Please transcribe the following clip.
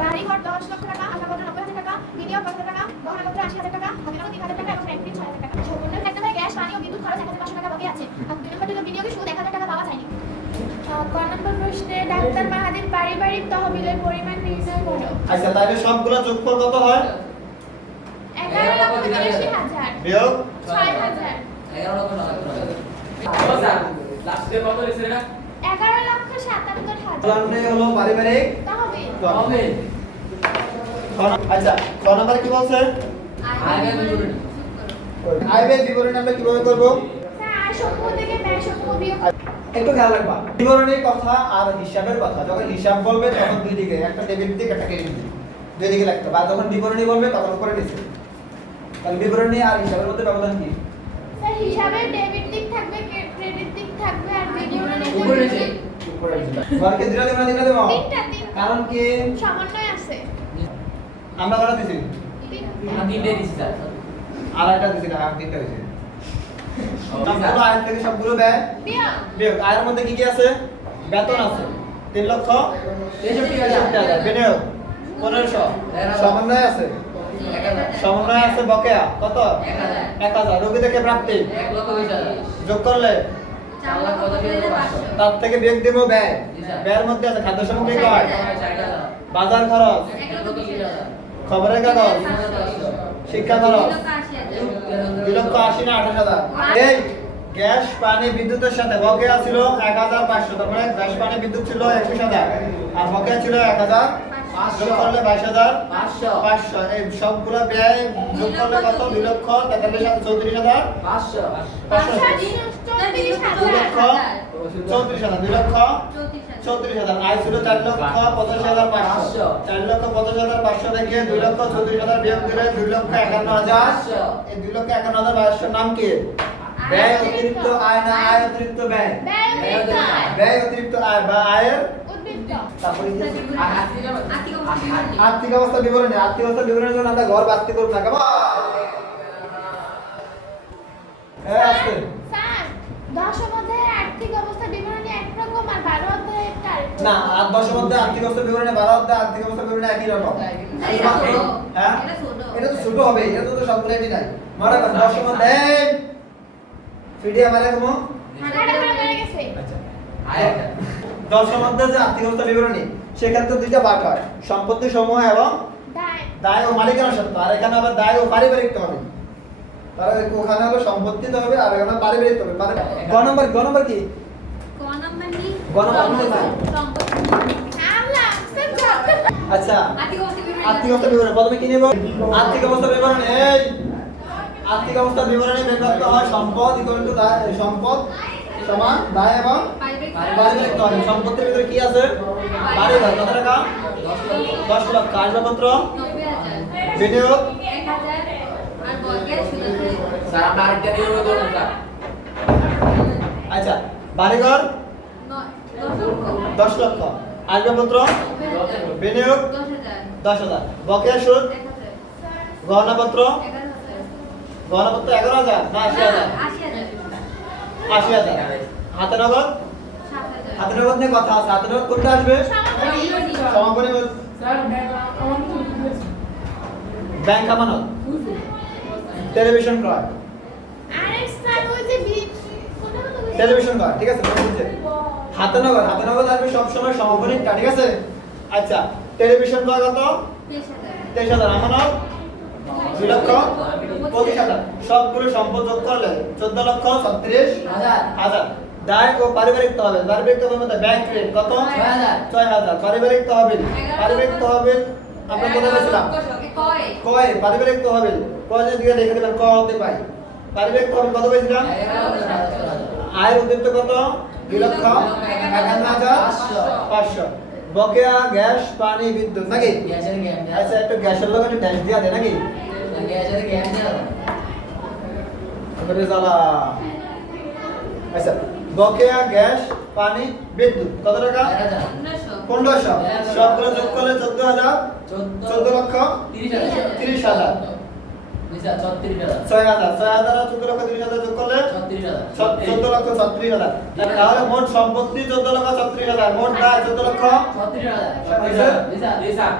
বাড়ি ঘর 10 লক্ষ টাকা, আসবাবপত্র 90,000 টাকা, বিনিয়োগ 10,000 টাকা, গহনাপত্র 80,000 টাকা, হাতে নগদ 3,000 টাকা এবং ব্যাংক ঋণ 6,000 টাকা। সম্পূর্ণ ক্ষেত্রে ভাই গ্যাস, পানি ও বিদ্যুৎ খরচ 1,500 টাকা বাকি আছে। আর 2 নম্বর হলো বিনিয়োগে সুদ 1,000 টাকা পাওয়া যায়নি। ক নম্বর প্রশ্নে ডাক্তার মাহাদির পারিবারিক তহবিলের পরিমাণ নির্ণয় করো। আচ্ছা তাহলে সবগুলো যোগফল কত হয়? 11,83,000 বিয়োগ 6,000। 11,00,000 লাস্টে কত লিখছেন এটা? 11,77,000 জানতে হলো পারিবারিক তহবিল। হবে আচ্ছা ক নাম্বার কি বলছে? আয় বিবরণী আয় ব্যয় বিবরণী আমরা কিভাবে করব? স্যার আয় সমূহ থেকে ব্যয় সমূহ বিয়োগ। একটু খেয়াল রাখবা বিবরণীর কথা আর হিসাবের কথা যখন হিসাব বলবে তখন দুই দিকে একটা ডেবিট দিক একটা ক্রেডিট দিক দুই দিকে লাগবে বা যখন বিবরণী বলবে তখন উপরে নিচে তাহলে বিবরণী আর হিসাবের মধ্যে ব্যবধান কি? স্যার হিসাবে ডেবিট দিক থাকবে, ক্রেডিট দিক থাকবে আর বিবরণীতে উপরে নিচে। উপরে নিচে ঘরকে দিলা দেব না দিলা দেব তিনটা কারণ কি সমন্বয় আছে। আমরা কটা দিছি আমরা তিনটে দিছি স্যার আর একটা দিছি না আর তিনটা হইছে সবগুলো আয় থেকে সবগুলো ব্যয় বিয়োগ। বিয়োগ আয়ের মধ্যে কি কি আছে? বেতন আছে 3,63,000 বিনিয়োগ 1,500 সমন্বয় আছে 1,000 সমন্বয় আছে বকেয়া কত? 1,000 রোগী থেকে প্রাপ্তি 1,20,000 যোগ করলে 4,50,500 তার থেকে বিয়োগ দেব ব্যয় জি স্যার। ব্যয়ের মধ্যে আছে খাদ্য সামগ্রী কয় 4,000 বাজার খরচ 1,20,000 খবরের কাগজ 3,500 শিক্ষা খরচ 2,80,000 না 28,000 এই গ্যাস পানি বিদ্যুতের সাথে বকেয়া ছিল 1,500 তার মানে গ্যাস পানি বিদ্যুৎ ছিল 21,000 আর বকেয়া ছিল 1,000 যোগ করলে 22,500 500 এই সবগুলো ব্যয় যোগ করলে কত 2,43,000 500 2,34,000 আয় ছিল 4,85,500 4,85,500 থেকে 2,34,000 বিয়োগ করে 2,51,000 এই 2,51,500 নাম কি? ব্যয় অতিরিক্ত আয় না আয় অতিরিক্ত ব্যয়? ব্যয় অতিরিক্ত আয় বা আয়ের উদ্বৃত্ত। তারপরে কি? আর্থিক আর্থিক অবস্থা অবস্থা বিবরণী। বিবরণী আর্থিক অবস্থা বিবরণীর জন্য আমরা ঘর বাস্তি করব না কেমন আস্তে স্যার 10 এর মধ্যে আর্থিক অবস্থা বিবরণী একরকম আর 12 অধ্যায়ে একটা আরেকরকম। না আর 10 এর মধ্যে আর্থিক অবস্থা বিবরণী 12 অধ্যায় আর্থিক অবস্থা বিবরণী একই রকম হ্যাঁ এটা তো ছোট হবে এটা তো সবগুলো একই নাই মানে 10 এর মধ্যে ফিডিয়া মানে কেমন হাঁটা করে গেছে। আচ্ছা আয় 10 এর মধ্যে যে আর্থিক অবস্থা বিবরণী সেক্ষেত্রে দুইটা ভাগ হয় সম্পত্তি সমূহ এবং দায়। দায় ও মালিকানা সত্ত্ব আর এখানে আবার দায় ও পারিবারিক তহবিল তাহলে ওখানে হলো সম্পত্তি তহবিল আর এখানে পারিবারিক তহবিল মানে গ নম্বর কি গ নম্বর আল্লাহ স্যার যত আচ্ছা আর্থিক অবস্থা বিবরণী প্রথমে কি নেব আর্থিক অবস্থা বিবরণী এই আর্থিক অবস্থা বিবরণী বের করতে হয় সম্পদ ইকুয়াল টু দায় সম্পদ সমান দায় এবং পারিবারিক তহবিল সম্পত্তির ভিতরে কি আছে বাড়ি ঘর কত টাকা 10 লক্ষ আসবাবপত্র বিনিয়োগ স্যার আমরা আরেকটা নিয়ম করব স্যার আচ্ছা বাড়িঘর 10 লক্ষ আসবাবপত্র বিনিয়োগ 10,000 বকেয়া সুদ গহনাপত্র 11,000 না 80,000 হাতে নগদ নিয়ে কথা আছে হাতে নগদ কোনটা আসবে সমাপনী ব্যাংক আমানত টেলিভিশন ক্রয় আরে স্যার ওই যে কোনটা কথা বলছিস? টেলিভিশন ক্রয় ঠিক আছে বুঝছে হাতে নগদ আসবে সব সময় সমাপনীটা ঠিক আছে আচ্ছা টেলিভিশন ক্রয় কত 23,000 আমানত 2,25,000 সবগুলো সম্পদ যোগ করলে 14,36,000 দায় ও পারিবারিক তহবিল মধ্যে ব্যাংক ঋণ কত 6,000 পারিবারিক তহবিল আমরা কোথায় পেয়েছিলাম কয় পারিবারিক তহবিল কয় দিকে লিখে দিলাম ক হতে পাই পারিবারিক তহবিল কত পেয়েছিলাম আয়ের উদ্বৃত্ত কত 2,51,500 বকেয়া গ্যাস পানি বিদ্যুৎ নাকি আচ্ছা একটু গ্যাসের লোক একটু ড্যাশ দিয়া দে নাকি আচ্ছা বকেয়া গ্যাস পানি বিদ্যুৎ কত টাকা 1500 সবগুলো যোগ করলে 14,000 14,30,000 6,000 আর 14,30,000 যোগ করলে 14,36,000 তাহলে মোট সম্পত্তি 14,36,000 মোট দায় 14,36,000